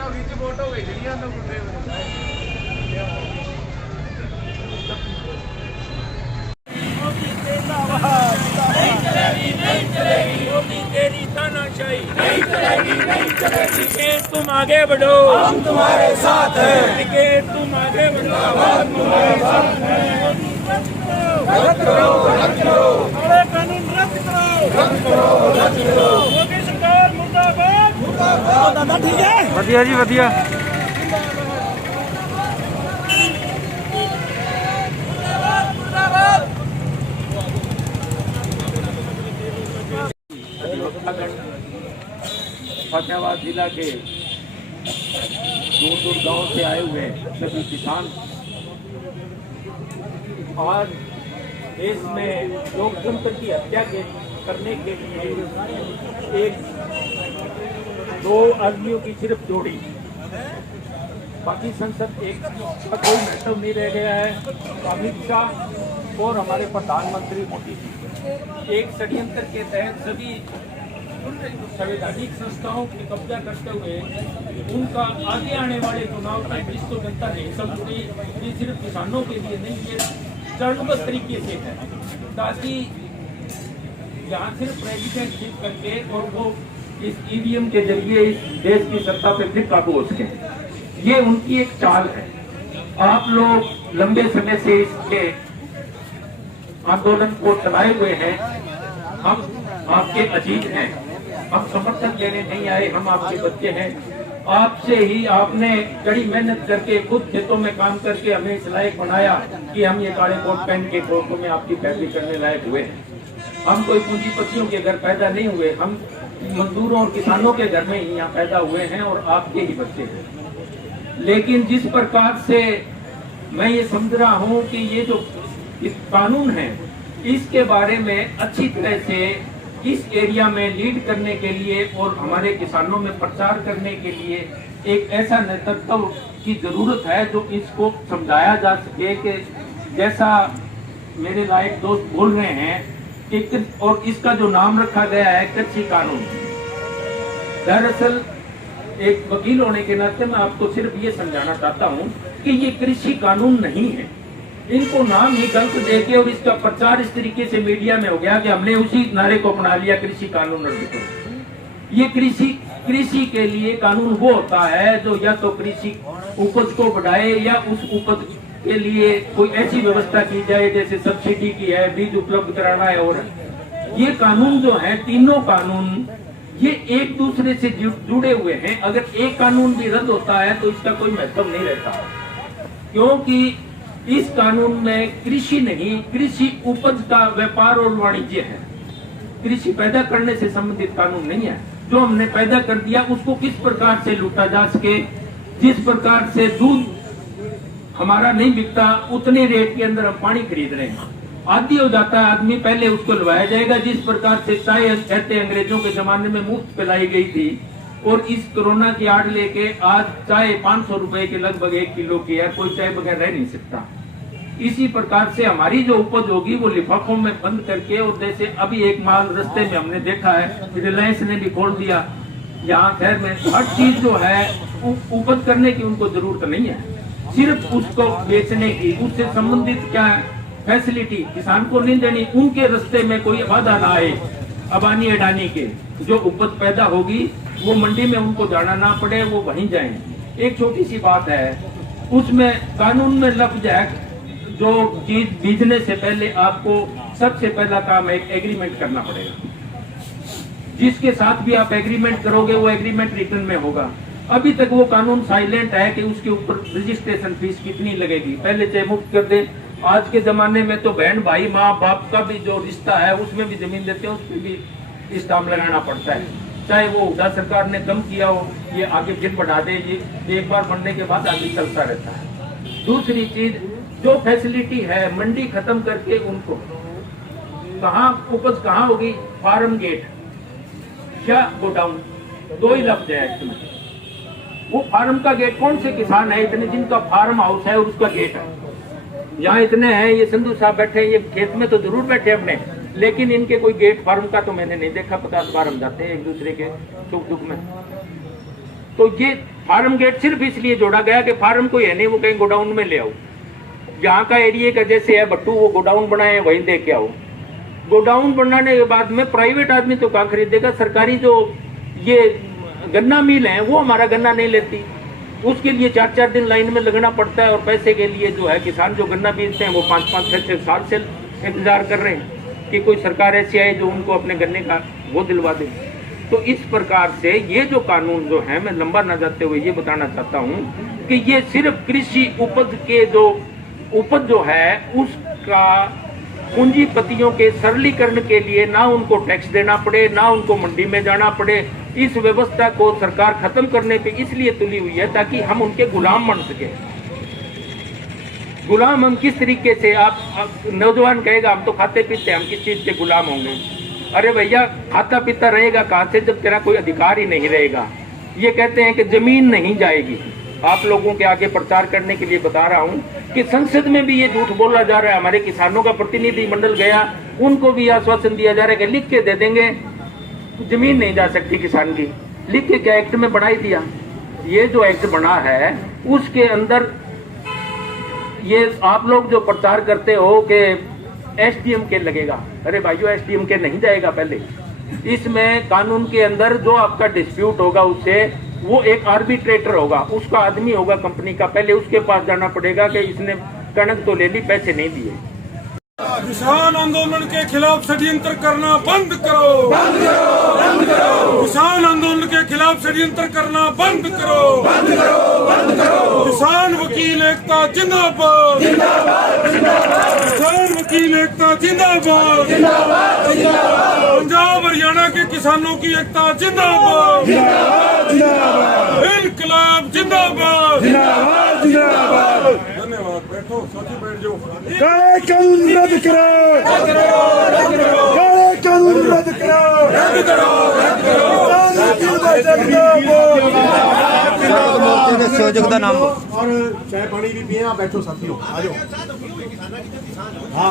Photo भेजनी है तेरी तानाशाही नहीं चलेगी, नहीं चलेगी। तुम आगे बढ़ो, हम तुम्हारे साथ हैं। तुम आगे बढ़ो, हम तुम्हारे साथ हैं। रद्द करो, रद्द करो, काले कानून रद्द करो, रद्द करो, रद्द करो। मोदी सरकार मुर्दाबाद, मुर्दाबाद। दादा ठीक है, वधिया जी वधिया। फतेहाबाद जिला के दूर दूर गांव से आए हुए सभी किसान आज देश में लोकतंत्र की हत्या करने के लिए एक दो आदमियों की सिर्फ जोड़ी, बाकी संसद एक का कोई महत्व नहीं रह गया है। अमित शाह और हमारे प्रधानमंत्री मोदी जी एक षड्यंत्र के तहत सभी संवैधानिक संस्थाओं की कब्जा करते हुए उनका आगे आने वाले चुनाव में जिसको जनता ने समझी, ये सिर्फ किसानों के लिए नहीं, ये चरणबद्ध तरीके से है ताकि यहाँ सिर्फ प्रेसिडेंट जीत करके और वो इस ईवीएम के जरिए इस देश की सत्ता पे फिर काबू हो सके। ये उनकी एक चाल है। आप लोग लंबे समय से इसके आंदोलन को चलाए हुए हैं। हम आपके अजीज हैं, हम समर्थन देने नहीं आए, हम आपके बच्चे हैं। आपसे ही आपने कड़ी मेहनत करके खुद खेतों में काम करके हमें इस लायक बनाया कि हम ये काले कोट पहन के कोर्टों में आपकी पैरवी करने लायक हुए हैं। हम कोई पूंजीपतियों के घर पैदा नहीं हुए, हम मजदूरों और किसानों के घर में ही यहाँ पैदा हुए हैं और आपके ही बच्चे हैं। लेकिन जिस प्रकार से मैं ये समझ रहा हूँ कि ये जो कानून है इसके बारे में अच्छी तरह से इस एरिया में लीड करने के लिए और हमारे किसानों में प्रचार करने के लिए एक ऐसा नेतृत्व की जरूरत है जो इसको समझाया जा सके कि जैसा मेरे लायक दोस्त बोल रहे हैं कि और इसका जो नाम रखा गया है कृषि कानून। दरअसल एक वकील होने के नाते मैं आपको सिर्फ ये समझाना चाहता हूँ कि ये कृषि कानून नहीं है। इनको नाम ही गलत देके और इसका प्रचार इस तरीके से मीडिया में हो गया कि हमने उसी नारे को अपना लिया, कृषि कानून रद्द करो। ये कृषि के लिए कानून वो होता है जो या तो कृषि उपज को बढ़ाए या उस उपज के लिए कोई ऐसी व्यवस्था की जाए जैसे सब्सिडी की है, बीज उपलब्ध कराना है। और ये कानून जो है, तीनों कानून ये एक दूसरे से जुड़े हुए हैं। अगर एक कानून भी रद्द होता है तो इसका कोई महत्व नहीं रहता, क्योंकि इस कानून में कृषि नहीं, कृषि उपज का व्यापार और वाणिज्य है। कृषि पैदा करने से संबंधित कानून नहीं है। जो हमने पैदा कर दिया उसको किस प्रकार से लूटा जा सके। जिस प्रकार से दूध हमारा नहीं बिकता उतने रेट के अंदर हम पानी खरीद रहे हैं, आदि हो जाता है आदमी, पहले उसको लवाया जाएगा। जिस प्रकार से चाय कहते अंग्रेजों के जमाने में मुफ्त पिलाई गई थी और इस कोरोना की आड़ लेके आज चाय 500 रुपए के लगभग 1 किलो की है, कोई चाय बगैर रह नहीं सकता। इसी प्रकार से हमारी जो उपज होगी वो लिफाफों में बंद करके, और जैसे अभी एक माल रास्ते में हमने देखा है, रिलायंस ने भी खोल दिया यहाँ शहर में। हर चीज जो है उपज करने की उनको जरूरत नहीं है, सिर्फ उसको बेचने की। उससे संबंधित क्या फैसिलिटी किसान को नहीं देनी, उनके रास्ते में कोई बाधा ना आए। अबानी अडानी के जो उपज पैदा होगी वो मंडी में उनको जाना ना पड़े, वो वहीं जाएं। एक छोटी सी बात है, उसमें कानून में लफ्ज है जो चीज बीजने से पहले आपको सबसे पहला काम है एग्रीमेंट करना पड़ेगा। जिसके साथ भी आप एग्रीमेंट करोगे वो एग्रीमेंट रिटर्न में होगा। अभी तक वो कानून साइलेंट है कि उसके ऊपर रजिस्ट्रेशन फीस कितनी लगेगी, पहले चाहे मुफ्त कर दे। आज के जमाने में तो बहन भाई माँ बाप का भी जो रिश्ता है उसमें भी जमीन देते हैं, उसमें भी स्टाम्प लगाना पड़ता है। चाहे वो हुड्डा सरकार ने कम किया हो, ये आगे फिर बढ़ा दे, ये एक बार बढ़ने के बाद आगे चलता रहता है। दूसरी चीज, जो फैसिलिटी है मंडी खत्म करके उनको कहाँ उपज कहाँ होगी, फार्म गेट या गोडाउन, दो ही लफ्ज है एक्चुअली। वो फार्म का गेट, कौन से किसान है इतने जिनका फार्म हाउस है और उसका गेट है? यहाँ इतने हैं, ये संधू साहब बैठे, ये खेत में तो जरूर बैठे अपने, लेकिन इनके कोई गेट फार्म का तो मैंने नहीं देखा। 50 बार हम जाते हैं एक दूसरे के सुख दुख में। तो ये फार्म गेट सिर्फ इसलिए जोड़ा गया कि फार्म कोई है नहीं, वो कहीं गोडाउन में ले आओ। जहाँ का एरिया का जैसे है भट्टू, वो गोडाउन बनाए वहीं दे के आओ। गोडाउन बनाने के बाद में प्राइवेट आदमी तो कहाँ खरीदेगा? सरकारी जो ये गन्ना मिल है वो हमारा गन्ना नहीं लेती, उसके लिए 4-4 दिन लाइन में लगना पड़ता है। और पैसे के लिए जो है किसान जो गन्ना बेचते हैं वो 5-5, 6-6 साल से इंतजार कर रहे हैं कि कोई सरकार ऐसी आए जो उनको अपने गन्ने का वो दिलवा दे। तो इस प्रकार से ये जो कानून जो है, मैं लंबा ना जाते हुए ये बताना चाहता हूँ कि ये सिर्फ कृषि उपज के जो उपज जो है उसका पूंजीपतियों के सरलीकरण के लिए, ना उनको टैक्स देना पड़े, ना उनको मंडी में जाना पड़े, इस व्यवस्था को सरकार खत्म करने पे इसलिए तुली हुई है ताकि हम उनके गुलाम बन सके। गुलाम हम किस तरीके से? आप नौजवान कहेगा हम तो खाते पीते, हम किस चीज के गुलाम होंगे? अरे भैया, खाता पीता रहेगा कहाँ से जब तेरा कोई अधिकार ही नहीं रहेगा। ये कहते हैं कि जमीन नहीं जाएगी। आप लोगों के आगे प्रचार करने के लिए बता रहा हूँ कि संसद में भी ये झूठ बोला जा रहा है। हमारे किसानों का प्रतिनिधि मंडल गया, उनको भी आश्वासन दिया जा रहा है कि लिख के दे देंगे, जमीन नहीं जा सकती किसान की। लिख के क्या एक्ट में बना ही दिया। ये जो एक्ट बना है उसके अंदर ये आप लोग जो प्रचार करते हो कि एसडीएम के लगेगा, अरे भाइयों एसडीएम के नहीं जाएगा। पहले इसमें कानून के अंदर जो आपका डिस्प्यूट होगा उससे वो एक आर्बिट्रेटर होगा, उसका आदमी होगा कंपनी का, पहले उसके पास जाना पड़ेगा कि इसने कणक तो ले ली, पैसे नहीं दिए। किसान आंदोलन के खिलाफ षड्यंत्र करना बंद करो, बंद करो, बंद करो। किसान आंदोलन के खिलाफ षड्यंत्र करना बंद करो, बंद करो, बंद करो। किसान वकील एकता जिंदाबाद, जिंदाबाद, जिंदाबाद। किसान वकील एकता जिंदाबाद, जिंदाबाद, जिंदाबाद। पंजाब हरियाणा के किसानों की एकता जिंदाबाद, जिंदाबाद, जिंदाबाद। इनकलाब जिंदाबाद, जिंदाबाद, जिंदाबाद। धन्यवाद। बैठो, साथी बैठ जाओ। काले कानून रद्द करो, रद्द करो, रद्द करो। काले कानून रद्द करो, रद्द करो, रद्द करो। सहयोग का नाम और चाय पानी भी पिए। आप बैठो साथियों, आ जाओ। हाँ